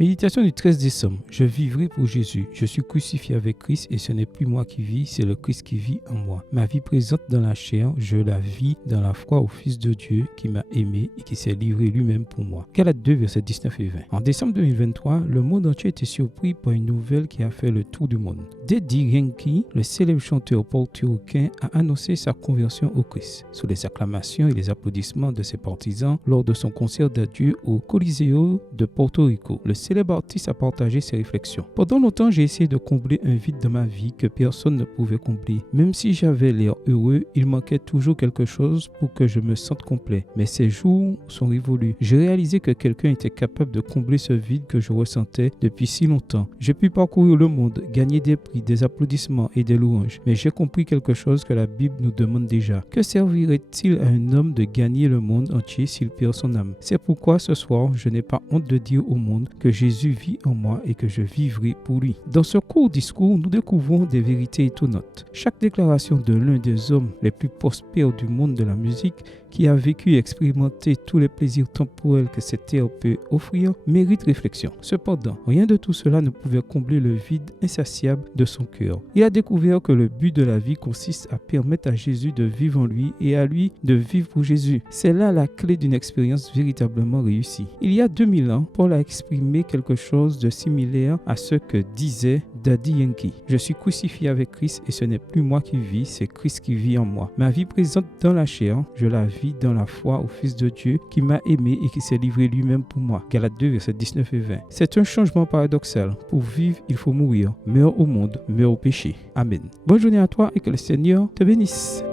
Méditation du 13 décembre. Je vivrai pour Jésus. Je suis crucifié avec Christ et ce n'est plus moi qui vis, c'est le Christ qui vit en moi. Ma vie présente dans la chair, je la vis dans la foi au Fils de Dieu qui m'a aimé et qui s'est livré lui-même pour moi. Galates 2, versets 19 et 20. En décembre 2023, le monde entier était surpris par une nouvelle qui a fait le tour du monde. Daddy Yankee, le célèbre chanteur portoricain, a annoncé sa conversion au Christ. Sous les acclamations et les applaudissements de ses partisans lors de son concert d'adieu au Coliseo de Porto Rico, le célèbre artiste a partagé ses réflexions. Pendant longtemps, j'ai essayé de combler un vide dans ma vie que personne ne pouvait combler. Même si j'avais l'air heureux, il manquait toujours quelque chose pour que je me sente complet. Mais ces jours sont révolus. J'ai réalisé que quelqu'un était capable de combler ce vide que je ressentais depuis si longtemps. J'ai pu parcourir le monde, gagner des prix, des applaudissements et des louanges. Mais j'ai compris quelque chose que la Bible nous demande déjà. Que servirait-il à un homme de gagner le monde entier s'il perd son âme? C'est pourquoi ce soir, je n'ai pas honte de dire au monde que Jésus vit en moi et que je vivrai pour lui. Dans ce court discours, nous découvrons des vérités étonnantes. Chaque déclaration de l'un des hommes les plus prospères du monde de la musique, qui a vécu et expérimenté tous les plaisirs temporels que cette terre peut offrir, mérite réflexion. Cependant, rien de tout cela ne pouvait combler le vide insatiable de son cœur. Il a découvert que le but de la vie consiste à permettre à Jésus de vivre en lui et à lui de vivre pour Jésus. C'est là la clé d'une expérience véritablement réussie. Il y a 2000 ans, Paul a exprimé quelque chose de similaire à ce que disait Daddy Yankee. Je suis crucifié avec Christ et ce n'est plus moi qui vis, c'est Christ qui vit en moi. Ma vie présente dans la chair, je la vis dans la foi au Fils de Dieu qui m'a aimé et qui s'est livré lui-même pour moi. Galates 2, versets 19 et 20. C'est un changement paradoxal. Pour vivre, il faut mourir. Meurs au monde, meurs au péché. Amen. Bonne journée à toi et que le Seigneur te bénisse.